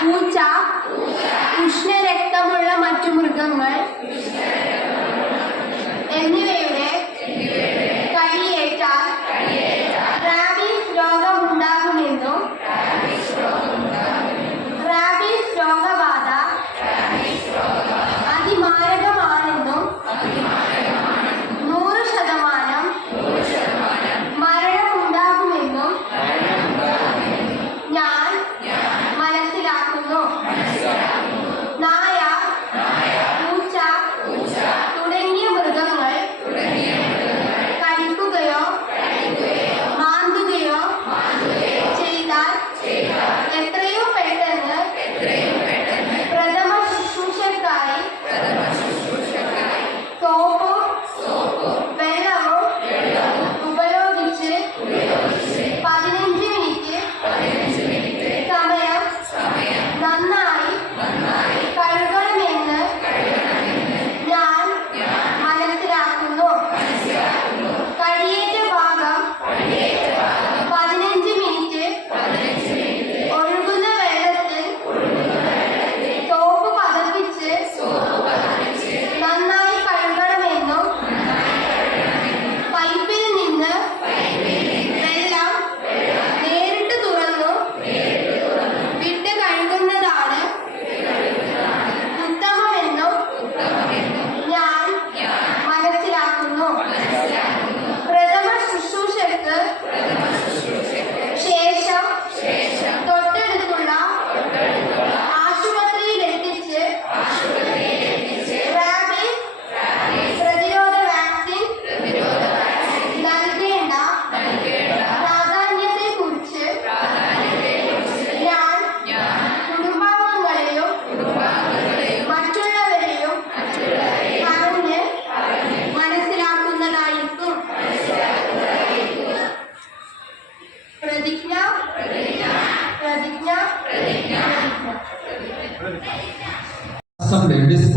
പൂച്ച ഉഷ്ണരക്തമുള്ള മറ്റു മൃഗങ്ങൾ എന്നിവയുടെ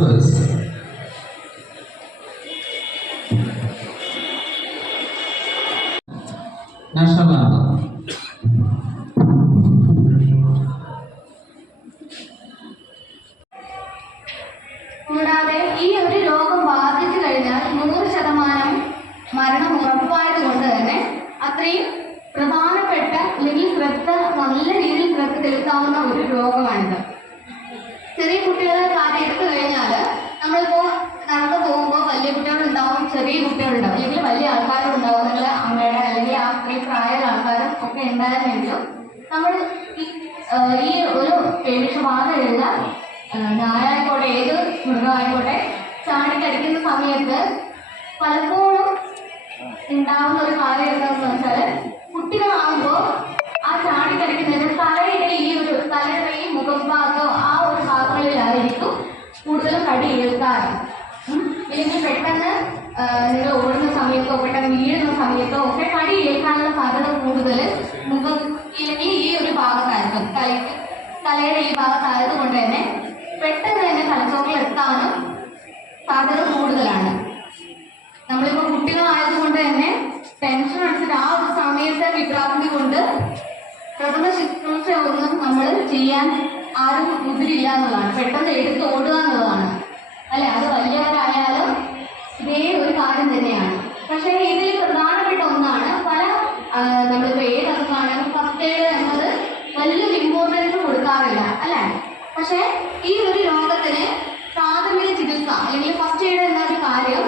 Disperse. National. കൂടാതെ ഈ ഒരു രോഗം കഴിഞ്ഞാൽ നല്ല രീതിയിൽ ഒരു രോഗമാണിത് ചെറിയ കുട്ടികളെ കാര്യം എടുത്തു കഴിഞ്ഞാൽ ഒക്കെ ഉണ്ടായിരുന്നെങ്കിലും നമ്മൾ ഈ ഒരു പേവിഷബാധ കഴിഞ്ഞാൽ ഞാനായിക്കോട്ടെ ഏത് മൃഗമായിക്കോട്ടെ ചാടിക്കടിക്കുന്ന സമയത്ത് പലപ്പോഴും ഉണ്ടാവുന്ന ഒരു കാര്യം എന്താണെന്ന് വെച്ചാൽ കുട്ടികളാകുമ്പോൾ ആ ചാടിക്കടിക്കുന്നതിന് തലയുടെ ഈ ഒരു തലയുടെ ഈ മുഖഭാഗം ആ ഒരു ഭാഗങ്ങളിലായിരിക്കും കൂടുതലും കടി ഏൽക്കാറ് ഇല്ലെങ്കിൽ പെട്ടെന്ന് നിങ്ങൾ ഓടുന്ന സമയത്തോ പെട്ടെന്ന് വീഴുന്ന സമയത്തോ ഒക്കെ കടി ഏൽക്കാനുള്ള സാധ്യത കൂടുതൽ. മുഖം ഈ ഒരു ഭാഗത്തായിരിക്കും. തലയ്ക്ക് തലയുടെ ഈ ഭാഗത്തായത് കൊണ്ട് തന്നെ പെട്ടെന്ന് തന്നെ തലച്ചോറിൽ എത്താനും സാധ്യത കൂടുതലാണ്. നമ്മളിപ്പോൾ കുട്ടികളായതുകൊണ്ട് തന്നെ ടെൻഷൻ അടിച്ചിട്ട് ആ ഒരു സമയത്തെ വിഭ്രാന്തി കൊണ്ട് പ്രഥമ ശുശ്രൂഷ ഒന്നും നമ്മൾ ചെയ്യാൻ ആരും മുതിരില്ല എന്നുള്ളതാണ്. പെട്ടെന്ന് എടുത്ത് ഓടുക എന്നുള്ളതാണ്. അല്ലെ? അത് വലിയവരായാലും ഇതേ ഒരു കാര്യം തന്നെയാണ് പക്ഷേ ഇതിൽ പ്രധാനപ്പെട്ട ഒന്നാണ് പല നമ്മളിപ്പോൾ ഏത് അസുഖമാണെങ്കിലും ഫസ്റ്റ് എയ്ഡ് എന്നത് വലിയൊരു ഇമ്പോർട്ടൻസ് കൊടുക്കാറില്ല അല്ലേ? പക്ഷേ ഈ ഒരു രോഗത്തിന് പ്രാഥമിക ചികിത്സ അല്ലെങ്കിൽ ഫസ്റ്റ് എയ്ഡ് എന്ന ഒരു കാര്യം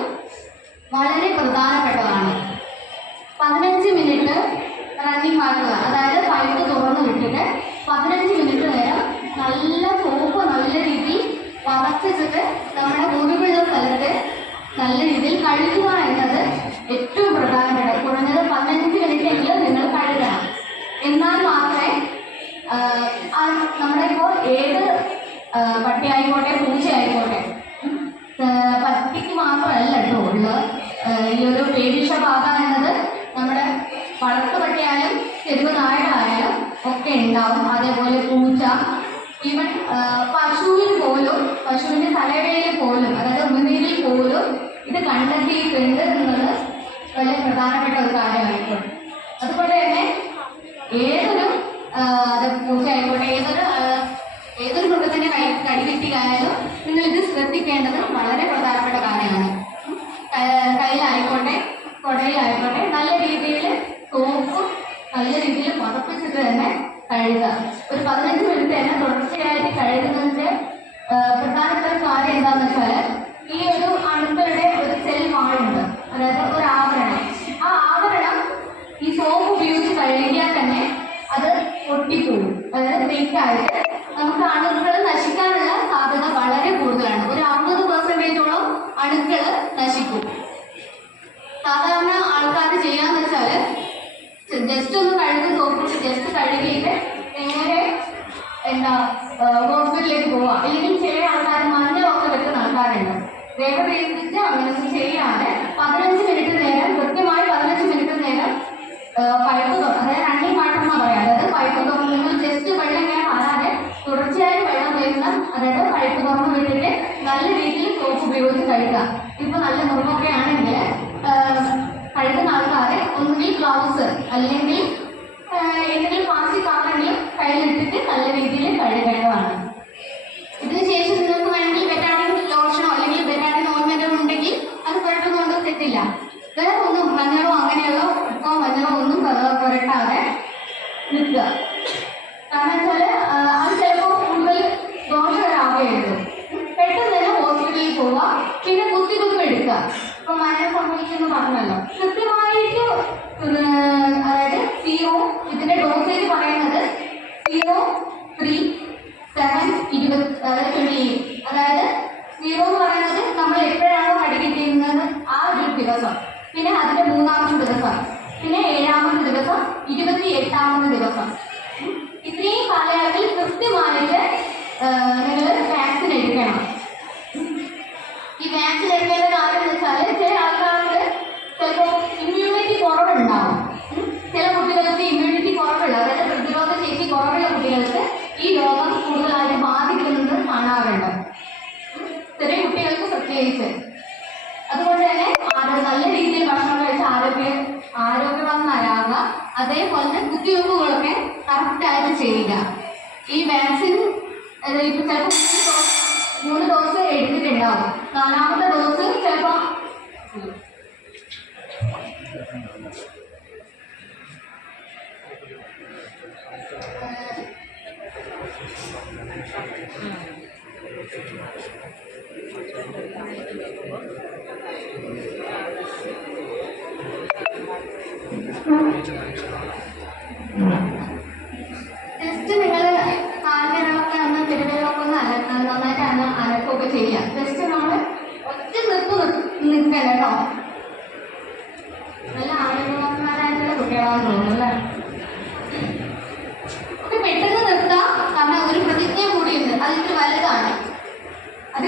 വളരെ പ്രധാനപ്പെട്ടതാണ്. പതിനഞ്ച് മിനിറ്റ് റണ്ണിങ് മാറ്റുക അതായത് പൈപ്പ് തുറന്ന് വിട്ടിട്ട് പതിനഞ്ച് മിനിറ്റ് നേരം നല്ല സോപ്പ് നല്ല രീതിയിൽ വറച്ചിട്ട് നമ്മുടെ മുറിവുള്ള സ്ഥലത്ത് നല്ല രീതിയിൽ കഴുകുക എന്നത് ഏറ്റവും പ്രധാനപ്പെട്ട കുറഞ്ഞത് പതിനഞ്ച് മിനിറ്റെങ്കിലും നിങ്ങൾ കഴുകണം. എന്നാൽ മാത്രമേ നമ്മുടെ ഇപ്പോൾ ഏത് പട്ടി ആയിക്കോട്ടെ പൂച്ച ആയിക്കോട്ടെ പട്ടിക്ക് മാത്രമല്ല കേട്ടോ ഉള്ളത്. ആഹ്, ഈ ഒരു പേവിഷബാധ എന്നത് നമ്മുടെ വളർത്തു പട്ടിയായാലും തെരുവ് നായടായാലും ഒക്കെ ഉണ്ടാവും. അതേപോലെ പൂച്ച ഈവൻ പശുവിൽ പോലും പശുവിന്റെ തലവേലിൽ മൈൻഡെങ്കിലും ഉണ്ട് എന്നുള്ളത് വളരെ പ്രധാനപ്പെട്ട ഒരു കാര്യമായിട്ടുണ്ട് അതുപോലെ തന്നെ ഏതൊരു പൂച്ചയായിക്കോട്ടെ ഏതൊരു ഏതൊരു മൃഗത്തിന്റെ കൈ കടിവെട്ടിയായാലും നിങ്ങൾ ഇത് ശ്രദ്ധിക്കേണ്ടത് വളരെ പ്രധാന ചെയ്യാന്ന് വെച്ചാൽ ജസ്റ്റ് ഒന്ന് കഴുകി നോക്കിട്ട് ജസ്റ്റ് കഴുകിയിട്ട് നേരെ എന്താ ഹോസ്പിറ്റലിലേക്ക് പോവാം. ഇല്ലെങ്കിൽ ചില ആൾക്കാർ മഞ്ഞളൊക്കെ വെച്ച് നടക്കാറുണ്ട് വേഗ വേദിച്ച് അങ്ങനെ ചെയ്യാതെ പതിനഞ്ച് മിനിറ്റ് നേരം കൃത്യമായി പതിനഞ്ച് മിനിറ്റ് നേരം പഴുപ്പ് അതായത് റണ്ണിങ് മാറ്റം എന്ന് പറയാം. അതായത് പഴുപ്പ് തുറന്ന് നിങ്ങൾ ജസ്റ്റ് വെള്ളം ഇങ്ങനെ മാറാതെ തുടർച്ചയായി വെള്ളം വരുന്ന അതായത് പഴുപ്പ് തുറന്ന് വിട്ടിട്ട് നല്ല രീതിയിൽ സോപ്പ് ഉപയോഗിച്ച് കഴിക്കാം ഇപ്പൊ നല്ല നുറുമൊക്കെയാണ് അല്ലെങ്കിൽ പ്രത്യേകിച്ച്. അതുകൊണ്ട് തന്നെ ആരോ നല്ല രീതിയിൽ ഭക്ഷണം കഴിച്ച് ആരോഗ്യം ആരോഗ്യവാനാകുക അതേപോലെ തന്നെ കുത്തിവെപ്പുകളൊക്കെ കറക്റ്റായിട്ട് ചെയ്യുക. ഈ വാക്സിൻ ഇപ്പൊ ചിലപ്പോൾ മൂന്ന് ഡോസ് എടുത്തിട്ടുണ്ടാവും. നാലാമത്തെ ഡോസ് ചിലപ്പോൾ Thank you. ടെസ്റ്റ് നിങ്ങൾ ആൽവിരളൊക്കെ അന്ന് തിരുവിരളൊക്കെ ഒന്ന് അലക്കണം നന്നായിട്ട് അന്ന് അലക്കുകയൊക്കെ ചെയ്യുക? ജസ്റ്റ് നമ്മൾ ഒറ്റ നിർപ്പ് നിൽക്കണം നല്ല ആരോഗ്യവാന്മാരായിട്ടുള്ള കുട്ടികളാണെന്ന് തോന്നുന്നു അല്ലേ? പെട്ടെന്ന് നിർത്താം. കാരണം ഒരു പ്രതിജ്ഞ കൂടിയുണ്ട്. അതിന് വലുതാണ്. അത്